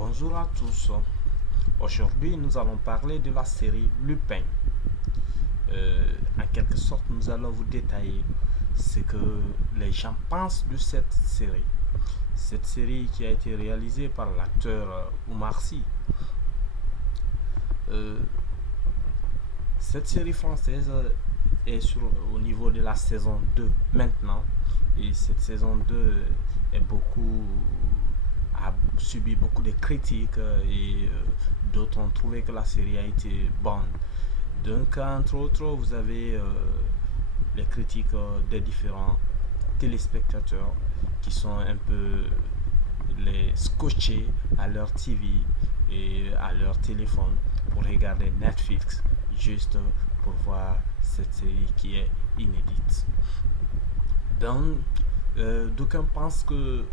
Bonjour à tous. Aujourd'hui, nous allons parler de la série Lupin. En quelque sorte, nous allons vous détailler ce que les gens pensent de cette série. Cette série qui a été réalisée par l'acteur Oumar Sy. Euh, cette série française est au niveau de la saison 2 maintenant. Et cette saison 2 est a subi beaucoup de critiques et d'autres ont trouvé que la série a été bonne. Donc, entre autres, vous avez les critiques des différents téléspectateurs qui sont un peu les scotchés à leur TV et à leur téléphone pour regarder Netflix juste pour voir cette série qui est inédite. Donc, d'aucuns pensent que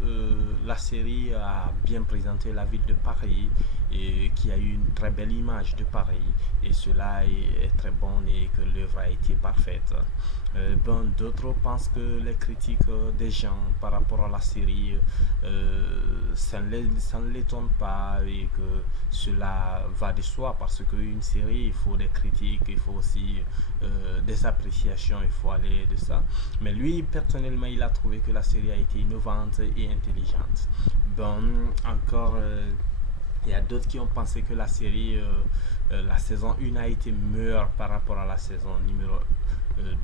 la série a bien présenté la ville de Paris et qu'il y a eu une très belle image de Paris et cela est très bon et que l'œuvre a été parfaite. D'autres pensent que les critiques des gens par rapport à la série, ça ne l'étonne pas et que cela va de soi parce qu'une série, il faut des critiques, il faut aussi des appréciations, il faut aller de ça. Mais lui, personnellement, il a trouvé que la série a été innovante et intelligente. Encore, il y a d'autres qui ont pensé que la série, la saison 1 a été meilleure par rapport à la saison numéro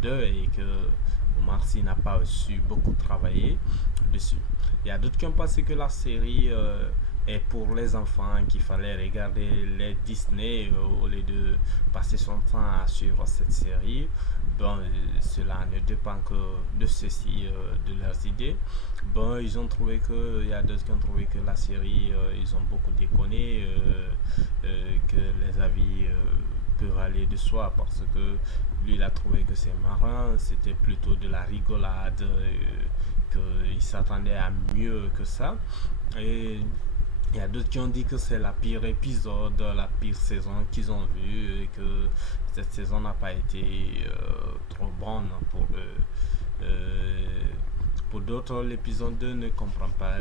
2 et que Omar Sy n'a pas su beaucoup travailler dessus. Il y a d'autres qui ont pensé que la série est pour les enfants, qu'il fallait regarder les Disney au lieu de passer son temps à suivre cette série. Cela ne dépend que de ceci, de leurs idées. Ils ont trouvé que, il y a d'autres qui ont trouvé que la série, ils ont beaucoup déconné, que les avis peuvent aller de soi parce que lui, il a trouvé que c'est marrant, c'était plutôt de la rigolade, qu'il s'attendait à mieux que ça. Et il y a d'autres qui ont dit que c'est la pire épisode, la pire saison qu'ils ont vue et que cette saison n'a pas été trop bonne pour eux. Euh, pour d'autres, l'épisode 2 ne comprend pas,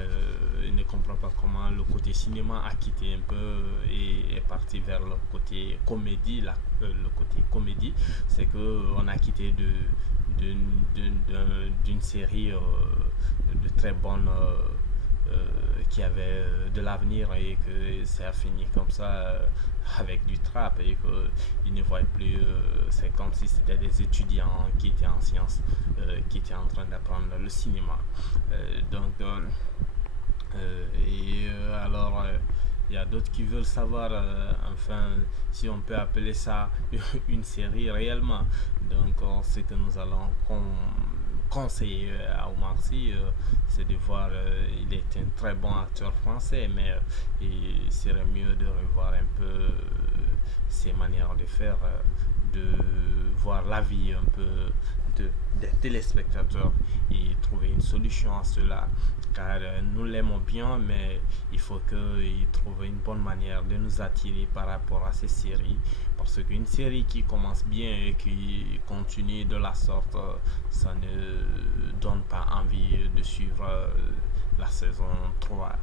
il ne comprend pas comment le côté cinéma a quitté un peu et est parti vers le côté comédie. Le côté comédie, c'est que on a quitté d'une série de très bonne qui avait de l'avenir et que ça a fini comme ça avec du trap et qu'ils ne voyaient plus, c'est comme si c'était des étudiants qui étaient en sciences, qui étaient en train d'apprendre le cinéma. Il y a d'autres qui veulent savoir, enfin, si on peut appeler ça une série réellement. Ce que nous allons conseiller à Omar Sy, c'est de voir, il est un très bon acteur français, mais il serait mieux de revoir un peu ses manières de faire, de voir la vie un peu des téléspectateurs et trouver une solution à cela. Car nous l'aimons bien, mais il faut qu'il trouve une bonne manière de nous attirer par rapport à ces séries. Parce qu'une série qui commence bien et qui continue de la sorte, ça ne donne pas envie de suivre la saison 3.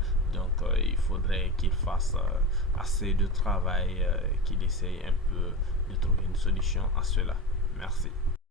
Il faudrait qu'il fasse assez de travail, qu'il essaye un peu de trouver une solution à cela. Merci.